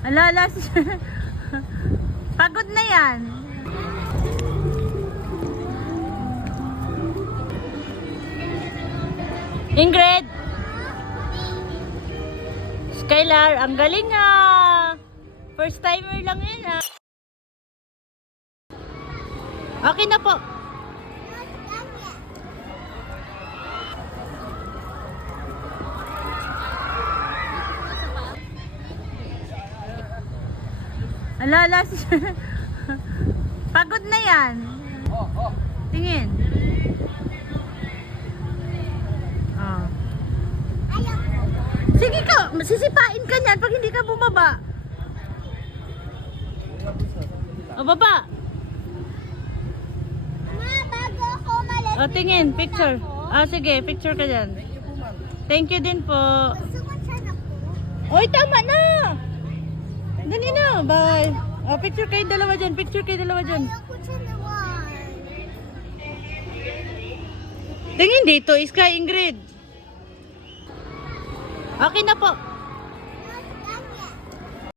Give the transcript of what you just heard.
Alala, pagod na yan. Ingrid! Skylar, ang galing ah! First timer lang yun ah. Okay na po. Alala, pagod na yan. Tingin. Oh. Sige ka, sisipain ka niyan pag hindi ka bumaba. O, baba. Ma, bago ako umalis. O, tingin, picture. Ah, sige, picture ka dyan. Thank you din po. Gusto mo siya na po? Oy, tama na! Dali na, bye. O, picture kayo dalawa dyan, picture kayo dalawa dyan. Ayoko siya naman. Tingin dito, Sky, Ingrid. Okay na po.